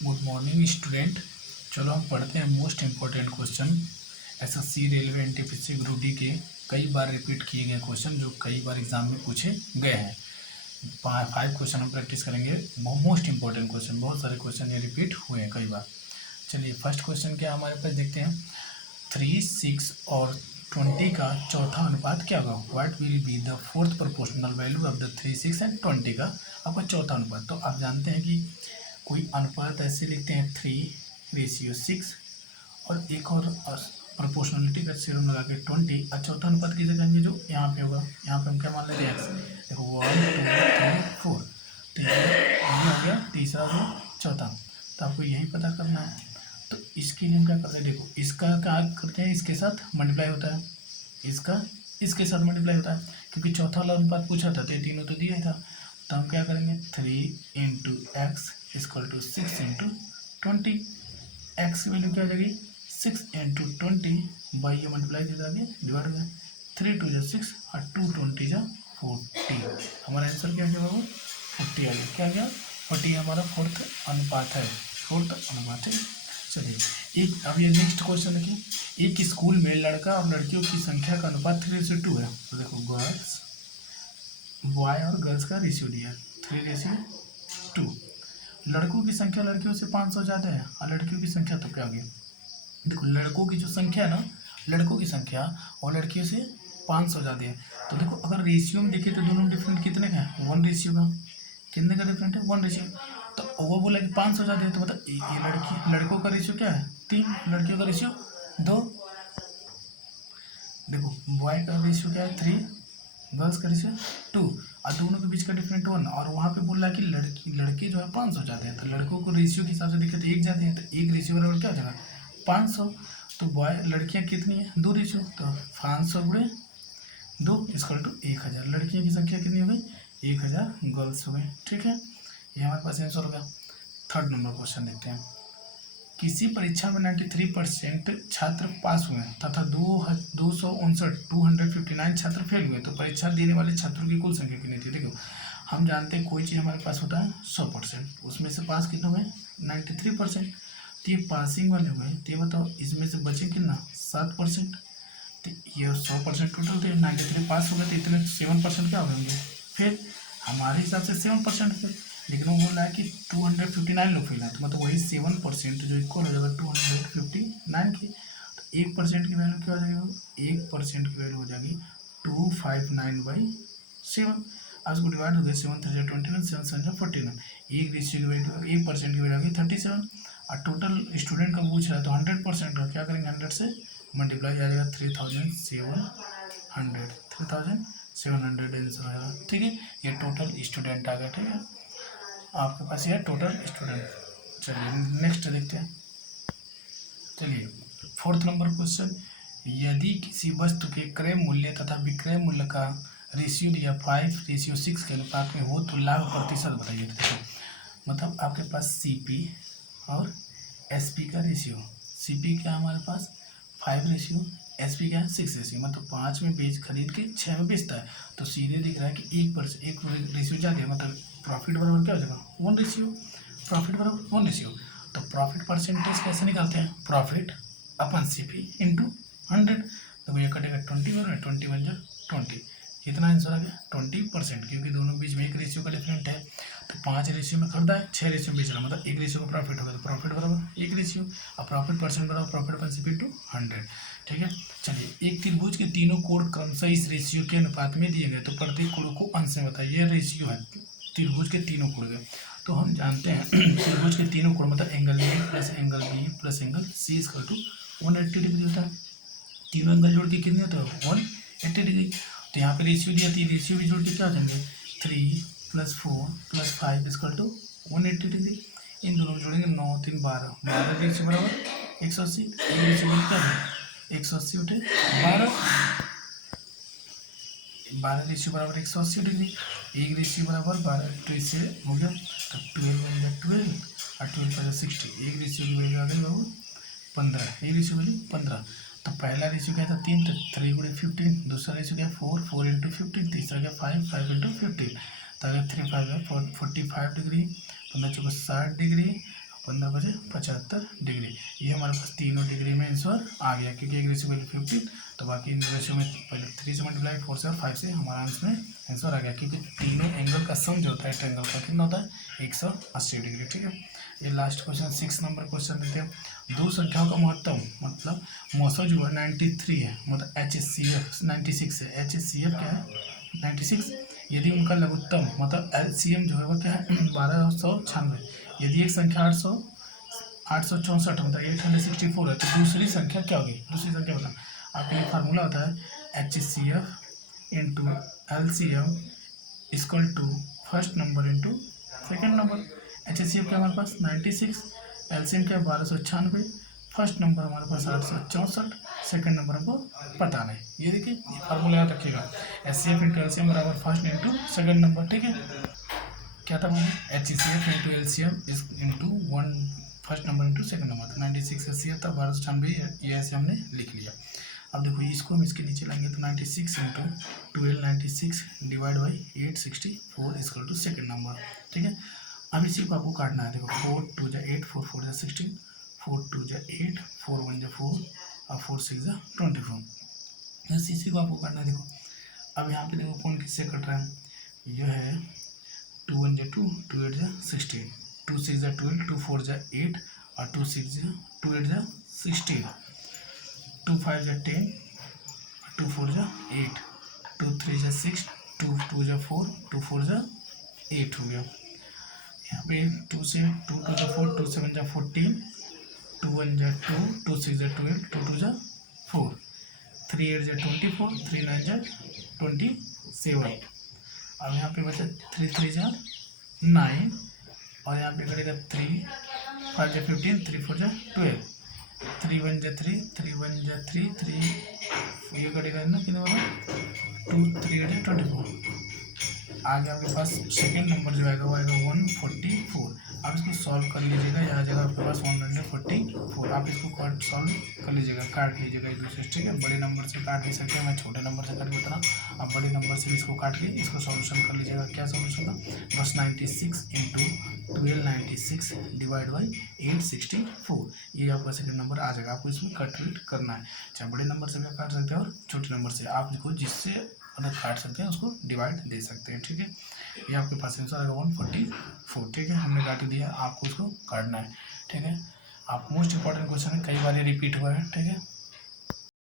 Good morning student. चलो हम पढ़ते हैं most important question SSC railway NTPC group D के कई बार रिपीट किए गए क्वेश्चन जो कई बार एग्जाम में पूछे गए हैं। 5 क्वेश्चन हम प्रैक्टिस करेंगे। मोस्ट इंपॉर्टेंट क्वेश्चन, बहुत सारे क्वेश्चन ये रिपीट हुए हैं कई बार। चलिए फर्स्ट क्वेश्चन क्या हमारे पास देखते हैं। 3, 6 और 20 का चौथा अनुपात क्या होगा? What will be the fourth proportional value of the 3, 6 and 20 का आपका चौथा अनुपात। तो आप जानते हैं कि कोई अनुपात ऐसे लिखते हैं 3:6 और एक और प्रोपोर्शनलिटी का सीरम लगा के 20 और चौथा अनुपात किसे कहेंगे जो यहाँ पे होगा। यहाँ पे हम क्या मान लेते हैं एक्स। देखो 1, 2, 3, 4 तो ये हो गया तीसरा और चौथा। तो आपको यही पता करना है। तो इसके लिए हम क्या करते हैं, देखो इसका क्या करते हैं, इसके साथ मल्टीप्लाई होता है, इसका इसके साथ मल्टीप्लाई होता है क्योंकि चौथा वाला अनुपात पूछा था तो ये तीनों तो दिया ही था। तो हम क्या करेंगे 3 into x equal to 6 into 20। X की वैल्यू क्या हो जाएगी 6 इंटू 20 बाई ये मल्टीप्लाई दे आगे डिवाइड हो गया 3 2 6 और 2 20 40। हमारा आंसर क्या गया बाबू 40 आ गया। क्या गया 40 हमारा फोर्थ अनुपात है, फोर्थ अनुपात है। चलिए एक अब ये नेक्स्ट क्वेश्चन देखिए। एक स्कूल में लड़का और लड़कियों की संख्या का अनुपात 3:2 है। तो देखो गर्ल्स बॉय और गर्ल्स का रेशियो दिया है 3:2। लड़कों की संख्या लड़कियों से 500 ज़्यादा है और लड़कियों की संख्या तो क्या हो गया, देखो लड़कों की जो संख्या है ना, लड़कों की संख्या और लड़कियों से 500 ज़्यादा है। तो देखो अगर रेशियो में देखें तो दोनों डिफरेंट कितने का है, 1 रेशियो का। कितने का डिफरेंट है 1 रेशियो। तो वो बोला कि 500 ज़्यादा है तो मतलब ये लड़कों का रेशियो क्या है 3, लड़कियों का रेशियो 2। देखो बॉय का रेशियो क्या है 3, गर्ल्स का रेशियो 2 और दोनों के बीच का डिफरेंट 1। और वहाँ पे बोल रहा है कि लड़के जो है 500 जाते हैं। तो लड़कों को रेशियो के हिसाब से देखे तो 1 जाते हैं, तो 1 रेशियो बराबर क्या हो जाएगा 500। तो बॉय लड़कियाँ कितनी है 2 रेशियो, तो 500 गुणे 2 इक्वल टू 1000। लड़कियों की संख्या कितनी हो गई 1000 गर्ल्स हो गई। ठीक है, ये हमारे पास आंसर हो गया। थर्ड नंबर क्वेश्चन देखते हैं। किसी परीक्षा में 93% छात्र पास हुए तथा 259 छात्र फेल हुए तो परीक्षा देने वाले छात्रों की कुल संख्या कितनी थी। देखो हम जानते हैं कोई चीज़ हमारे पास होता है 100%, उसमें से पास कितने हुए 93%। तो ये पासिंग वाले हुए, तो ये बताओ इसमें से बचे कितना 7%। तो ये 100% टोटल थे, 93 पास हो गए तो इतने 7% क्या हो गए फिर हमारे हिसाब से 7% फिर। लेकिन वो बोल रहा है कि 259 लोग फेल हैं, तो मतलब वही 7% जो इक्वल हो जाएगा 259 की। तो 1% की वैल्यू क्या हो जाएगी, 1% की वैल्यू हो जाएगी 259/7। आज को डिवाइड हो गया 7 3 21 7 7 49। एक रेशियो की वैल्यू 1% की वैल्यू आ गई 37। और टोटल स्टूडेंट का पूछ रहा है तो 100% का क्या करेंगे 100 से मल्टीप्लाई आ जाएगा 3700 आंसर आएगा। ठीक है, ये टोटल स्टूडेंट आ गया। ठीक है, आपके पास ये टोटल स्टूडेंट। चलिए नेक्स्ट देखते हैं। चलिए फोर्थ नंबर क्वेश्चन। यदि किसी वस्तु के क्रय मूल्य तथा विक्रय मूल्य का रेशियो दिया 5:6 के अनुपात में हो तो लाभ प्रतिशत बताइए। देखो मतलब आपके पास सीपी और एसपी का रेशियो। सीपी क्या हमारे पास 5 रेशियो, एसपी क्या है 6 रेशियो, मतलब 5 में बेच खरीद के 6 में बेचता है। तो सीधे दिख रहा है कि 1 रेशियो ज़्यादा है, मतलब प्रॉफिट बराबर क्या हो जाएगा 1 रेशियो। प्रॉफिट बराबर 1 रेशियो। तो प्रॉफिट परसेंटेज कैसे निकालते हैं, प्रॉफिट अपन सीपी इंटू 100। तो ये कटेगा 21 21 जो 20। कितना आंसर आ गया 20%, क्योंकि दोनों बीच में 1 रेशियो का डिफरेंट है। तो 5 रेशियो में खरीदा है, 6 रेशियो में बेच रहा है, मतलब 1 रेशियो का प्रॉफिट होगा। तो प्रॉफिट बराबर 1 रेशियो और प्रॉफिट परसेंट बराबर प्रॉफिट अपन सीपी टू 100। ठीक है, चलिए एक त्रिभुज के तीनों कोण क्रमशः इस रेशियो के अनुपात में दिए गए तो प्रत्येक कोण को अंश में बताइए। ये रेशियो है त्रिभुज के तीनों कोण के। तो हम जानते हैं त्रिभुज के तीनों कोण मतलब angle A plus angle B plus angle C equal to 180 degree होता है। तीनों एंगल जोड़ के कितने होते हैं 180 डिग्री। तो यहाँ पे रेशियो दिया थी, रेशियो भी जोड़ के क्या हो जाएंगे 3 + 4 + 5 इक्वल टू 180 डिग्री। इन दोनों जोड़ेंगे 9 3 12 12 रेशियो बराबर 180। ये रेशियो क्या है 180 उठे 12 रेशियो बराबर 180 डिग्री। एक रेशियो बराबर 12 तो इससे हो गया तो 12 बन गया 12 और 12 पर 60। एक रेशियो की वैल्यू आ गई बाबू 15। एक रेशियो वैल्यू 15। तो पहला रेशियो क्या था 3, तो 3 × 15। दूसरा रेशियो क्या 4 4 × 15। तीसरा क्या 5 5 × 15। तो अगर 3 5 45 डिग्री, 15 × 60 डिग्री, 15 बजे 75 डिग्री। ये हमारे पास तीनों डिग्री में आंसर आ गया, क्योंकि एक रेशियो वैल्यू 15, तो बाकी इन रेशियो में पहले 3 से मल्टीप्लाई 4 से और 5 से हमारा आंसर आ गया, क्योंकि तीनों एंगल का सम जो होता है ट्रायंगल का कितना होता है 180 डिग्री। ठीक है, ये लास्ट क्वेश्चन 6 नंबर क्वेश्चन देते हैं। दो संख्याओं का महत्तम मतलब मौसा जो है 93 है, मतलब HCF 96 है, HCF क्या है 96। यदि उनका लघुत्तम मतलब LCM जो है वो क्या है 1296। यदि एक संख्या 864 मतलब 864 है, तो दूसरी संख्या क्या होगी, दूसरी संख्या बता। आपके लिए फार्मूला होता है HCF into LCM equal to first number into second number. HCF क्या हमारे पास 96, LCM क्या 1296, फर्स्ट नंबर हमारे पास 864, सेकंड नंबर हमको पता नहीं। ये देखिए ये फार्मूला याद रखिएगा, HCF इंटू LCM बराबर फर्स्ट इंटू सेकंड नंबर। ठीक है, क्या था मैंने HCF इंटू LCM इस into one first number into second number, तो 96 HCF था, 1296 ये ऐसे हमने लिख लिया। अब देखो इसको हम इसके नीचे लाएंगे तो 96 into 1296 divide by 864 equal to second number. ठीक है, अब इसी को आपको काटना है। देखो 4 2 जा 8, 4 4 जा 16, 4 2 जा 8, 4 1 जा 4 और 4 6 जा 24। बस इसी को आपको काटना है। देखो अब यहाँ पे देखो कौन किससे कट रहा है, यह है 2 1 जा 2, 2 8 जा 16, 2 6 जा 12, 2 4 जा 8 और 2 6 जा 2 8 जा 16, 2 5 जा 10, 2 4 जा 8, 2 3 जा 6, 2 2 जा 4, 2 4 जा 8 हो गया। यहाँ पे 2 से 2 2 जा 4, 2 7 जा 14, 2 1 जा 2, 2 6 जा 12, 2 2 जा 4, 3 8 जा 24, 3 9 जा 27। अब यहाँ पे बचा 3 3 जा 9 और यहाँ पे करेगा 3 5 जा 15, 3 4 जा 12, 3 1 जा 3, 3 1 जा 3, 3 ये करेगा ना कितना होगा 2 3 8 जा 24। आगे आपके पास सेकेंड नंबर जो आएगा वो आएगा 144। आप इसको सॉल्व कर लीजिएगा, यहाँ जगह आपके पास 144। आप इसको सॉल्व कर लीजिएगा, काट लीजिएगा एक दूसरे से। ठीक है, बड़े नंबर से काट नहीं सकते, मैं छोटे नंबर से काट के बता रहा हूँ। आप बड़े नंबर से इसको काट के इसको सॉल्यूशन कर लीजिएगा। क्या सॉल्यूशन था, बस 96 इंटू 1296 डिवाइड बाई 864, ये आपका सेकेंड नंबर आ जाएगा। आपको इसमें कट करना है, चाहे बड़े नंबर से भी काट सकते हैं और छोटे नंबर से, आप इसको जिससे मतलब काट सकते हैं उसको डिवाइड दे सकते हैं। ठीक है, ये आपके पास आंसर आएगा 144। ठीक है, हमने काट दिया, आपको उसको काटना है। ठीक है, आप मोस्ट इंपॉर्टेंट क्वेश्चन है, कई बार रिपीट हुआ है। ठीक है।